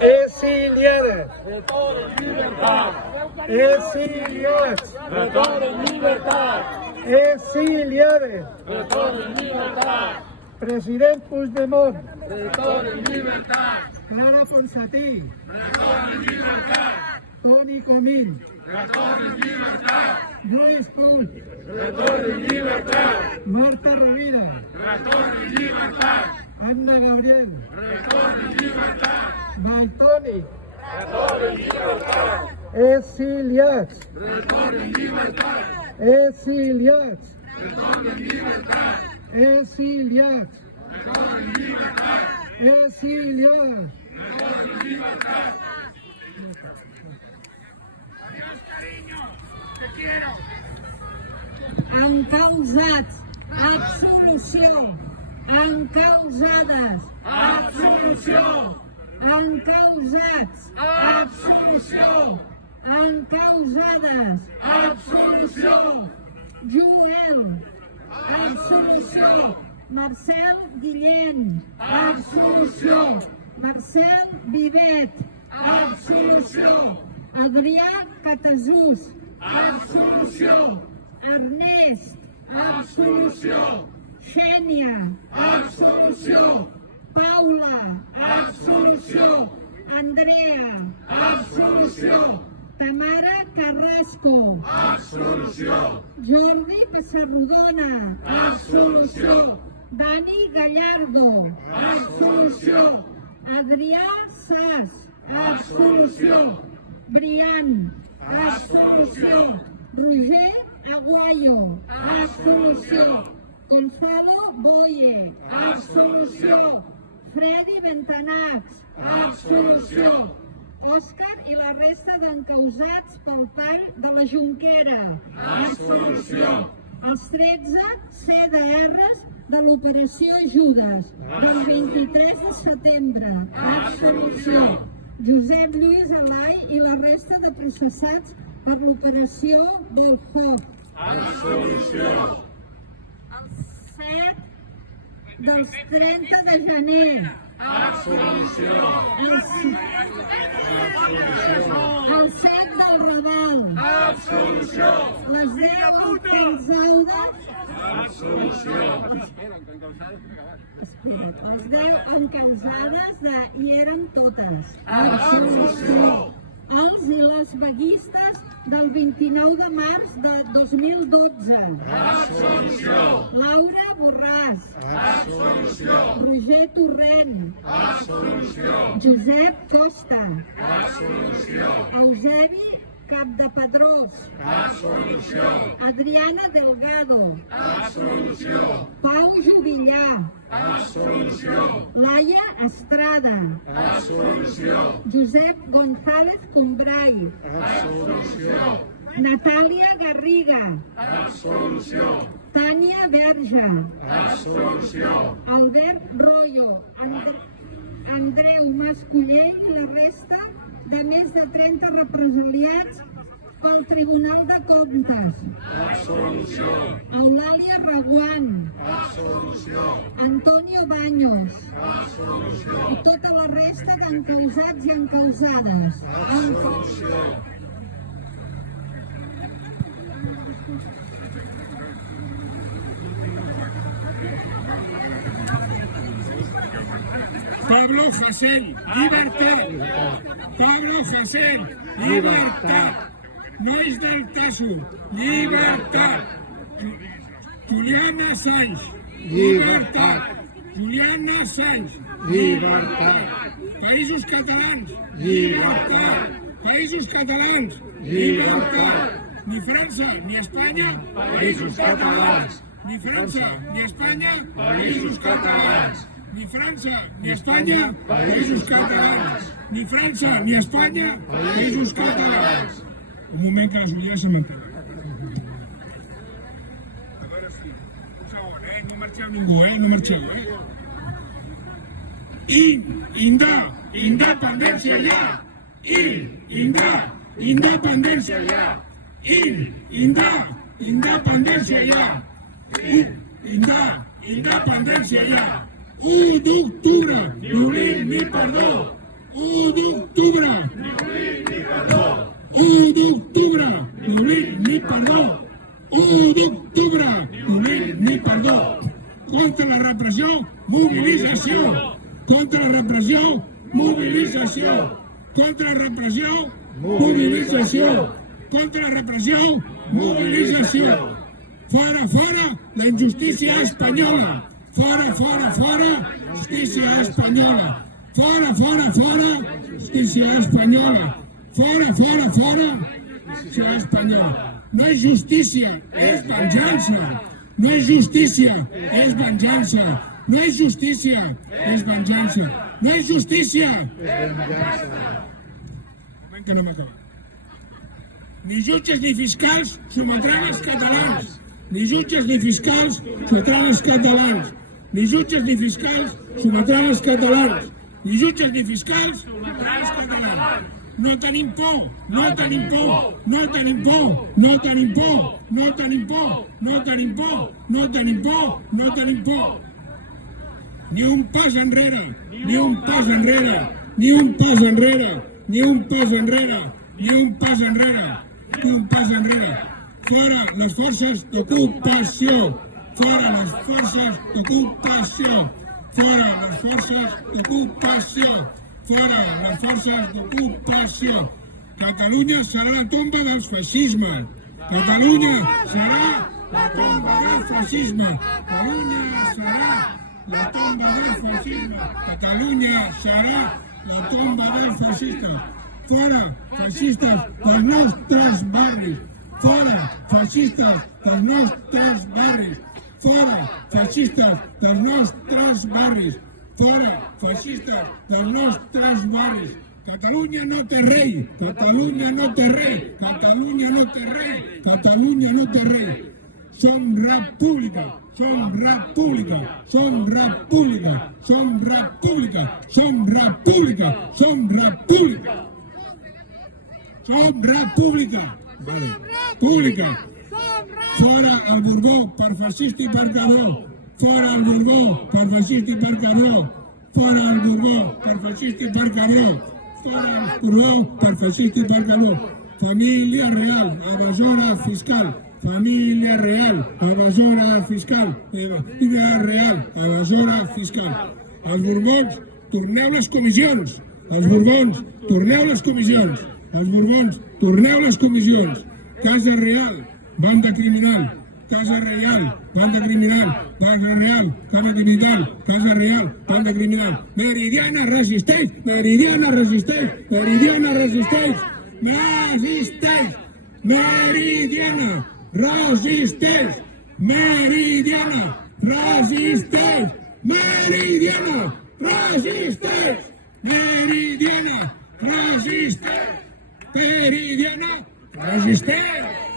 Exiliades. Exiliats. Exiliades. President Puigdemont. Clara Ponsatí. Toni Comín. Lluís Puig. Marta Rovira. Anna Gabriel. Valtoni. Exiliats. Exiliats. Exiliats. Exiliats. Encausats, absolució, encausades, Absolució. encausats, Absolució. encausades, Absolució. Joel, Absolució. Marcel Guillén, Absolució. Marcel Vivet, Absolució. Adrià Catasús, Absolució. Ernest, Absolució. Xènia, Absolució. Paula, Absolució. Andrea, Absolució. Tamara Carrasco, Absolució. Jordi Passarrodona, Absolució. Dani Gallardo, Absolució. Adrià Sas, Absolució. Brian, Absolució. Roger Aguayo, Absolució. Gonzalo Boye, Absolució. Freddy Bentanachs, Absolució. Òscar i la resta d'encausats pel tall de la Jonquera. Absolució. Els 13 CDRs de l'operació Judes del 23 de setembre. Absolució. Josep Lluís Alai i la resta de processats per l'operació Volhov. Absolució. Els 7 dels 30 de gener. Absolució. El 7 del Raval. Absolució. Les 10 encausades. Absolució. Les 10 encausades hi érem totes. Absolució. Els i les vaguistes del 29 de març de 2012. Absolució. Laura Borràs, Absolució. Roger Torrent, Absolució. Josep Costa, Absolució. Eusebi Capdepedrós, Absolució. Adriana Delgado, Absolució. Pau Juvillà, Absolució. Laia Estrada, Absolució. Josep González Combray, Absolució. Natàlia Garriga, Absolució. Tània Verge, Absolució. Albert Royo, Andreu Mascollell i la resta de més de 30 represaliats pel Tribunal de Comptes. Absolució. Eulàlia Reguant, Absolució. Antonio Baños Absolució. i tota la resta d'encausats i encausades. Absolució. Pablo Hasél, llibertat! Pablo Hasél, llibertat! Nois del Tasso, llibertat! Julian Assange, llibertat! Julian Assange, llibertat! Països Catalans, llibertat! Països Catalans, llibertat! Ni França ni Espanya, Països Catalans. ni França ni Espanya, Països Catalans. ni França ni Espanya, Països Catalans. Ni França ni Espanya, Països Catalans. un moment que les ulleres se mantenen. A veure si... Un segon, no marxeu ningú, no marxeu, Independència ja! Independència ja! Independència ja! Independència ja! 1 d'octubre, ni oblit ni perdó. 1 d'octubre, ni oblit ni perdó. 1 d'octubre, ni oblit ni perdó. 1 d'octubre, ni oblit ni perdó. Contra la repressió, mobilització. Contra la repressió, mobilització. Contra la repressió, mobilització. Contra la repressió, mobilització. Fora, fora, la injustícia espanyola. Fora, fora, fora, justícia espanyola. Fora, fora, fora, justícia espanyola. Fora, fora, fora, justícia espanyola. No és justícia, és venjança. No és justícia, és venjança. No és justícia, és venjança. No és justícia, és venjança. Que no m'ha acabat. Ni jutges ni fiscals sometran els catalans. Ni jutges ni fiscals sometran els catalans. Ni jutges ni fiscals sometran els catalans. Ni jutges ni fiscals sometran els catalans. No tenim por, no tenim por, no tenim por, no tenim por, no tenim por, no tenim por, no tenim por, no tenim por. Ni un pas enrere, ni un pas enrere, ni un pas enrere, ni un pas enrere, ni un pas enrere, ni un pas enrere. Fora les forces d'ocupació, fora les forces d'ocupació, fora les forces d'ocupació, fora les forces d'ocupació. Catalunya serà la tomba del feixisme. Catalunya serà la tomba del feixisme. Catalunya serà la tomba del feixisme. Catalunya serà la tomba del feixista. Fora feixistes dels nostres barris. Fora feixistes dels nostres barris. Fora feixistes dels nostres barris. Fora feixistes dels nostres barris. Catalunya no té rei. Catalunya no té rei. Catalunya no té rei. Catalunya no té rei. Som república. Som república. Som república. Som república. Som república. Som república. Som república. Pública. Fora el Borbó per feixista i per cabró. Fora el Borbó per feixista i per cabró. Fora el Borbó per feixista i per cabró. Fora el Borbó per feixista i per cabró. Família real, evasora fiscal. Família real, evasora fiscal. Família real, evasora fiscal. Els Borbons, torneu les comissions. Els Borbons, torneu les comissions. Els Borbons, torneu les comissions. Casa Real, banda criminal. Casa Real, banda criminal. Casa Real, banda criminal. Casa Real, banda criminal. Meridiana resisteix. Meridiana resisteix. Meridiana resisteix. Resisteix. Meridiana resisteix. Meridiana resisteix. Meridiana resisteix. Meridiana resisteix. Meridiana resisteix.